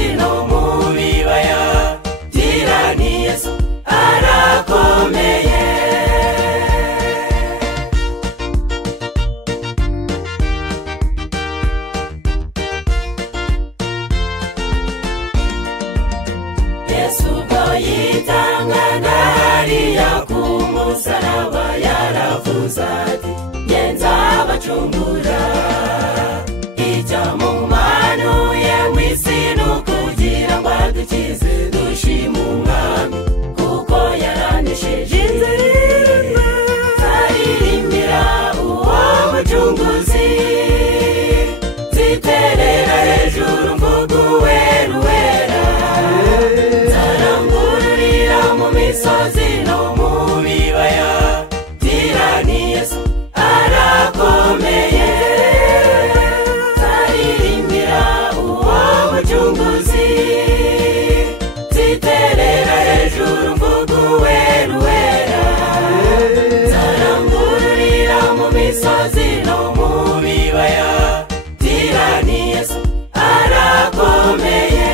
misozi no mu bibaya, gira ni Yesu arakomeye. Yesu ubwo yitangana hariya ku musaraba, yaravuze ati nge nzabacungura. Icyamumanuye mw'isi n'ukugira ngo adukize, dushime umwami kuko yaranesheje inzira. Nzaririmbira uwo mucunguzi, nziterera hejuru mvuga uwera uwera. Nzarangururira mu misozi no mu bibaya, gira ni Yesu arakomeye. Nzaririmbira uwo mucunguzi, nziterera hejuru mvuga uwera uwera. Nzarangururira mu misozi no mu bibaya, gira ni Yesu arakomeye.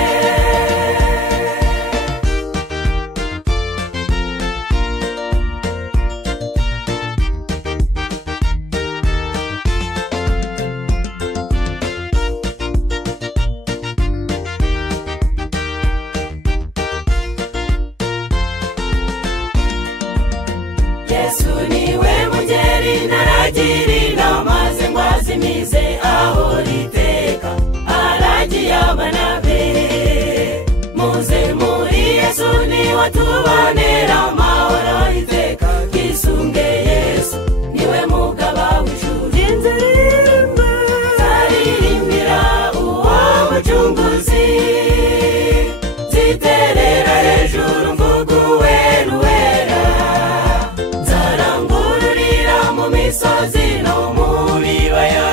Yesu niwe mungeri ntaragira inama ze ngo azimize, ahora iteka aragiye abana be. Muze muri Yesu niwe atubonera amahoro iteka, twisunge Yesu niwe mugaba w'ijuru. Nzaririmbira uwo mucunguzi, nziterera hejuru mvuga uwera uwera. Nzarangururira mu misozi no mu bibaya,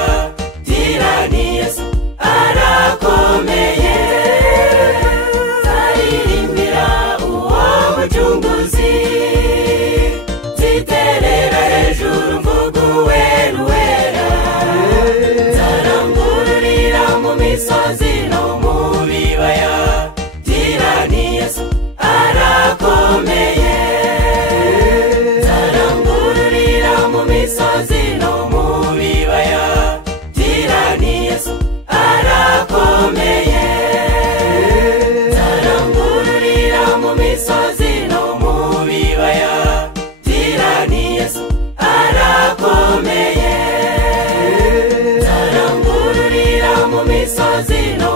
gira ni Yesu arakomeye. Nzaririmbira uwo mucunguzi, nziterera hejuru mvuga uwera uwera. Nzarangururira mu misozi no mu bibaya, gira ni Yesu arakomeye. Nzarangururira mu misozi no mu bibaya, gira ni Yesu arakomeye. Nzarangururira mu misozi no mu bibaya, gira ni Yesu arakomeye. Nzarangururira mu misozi no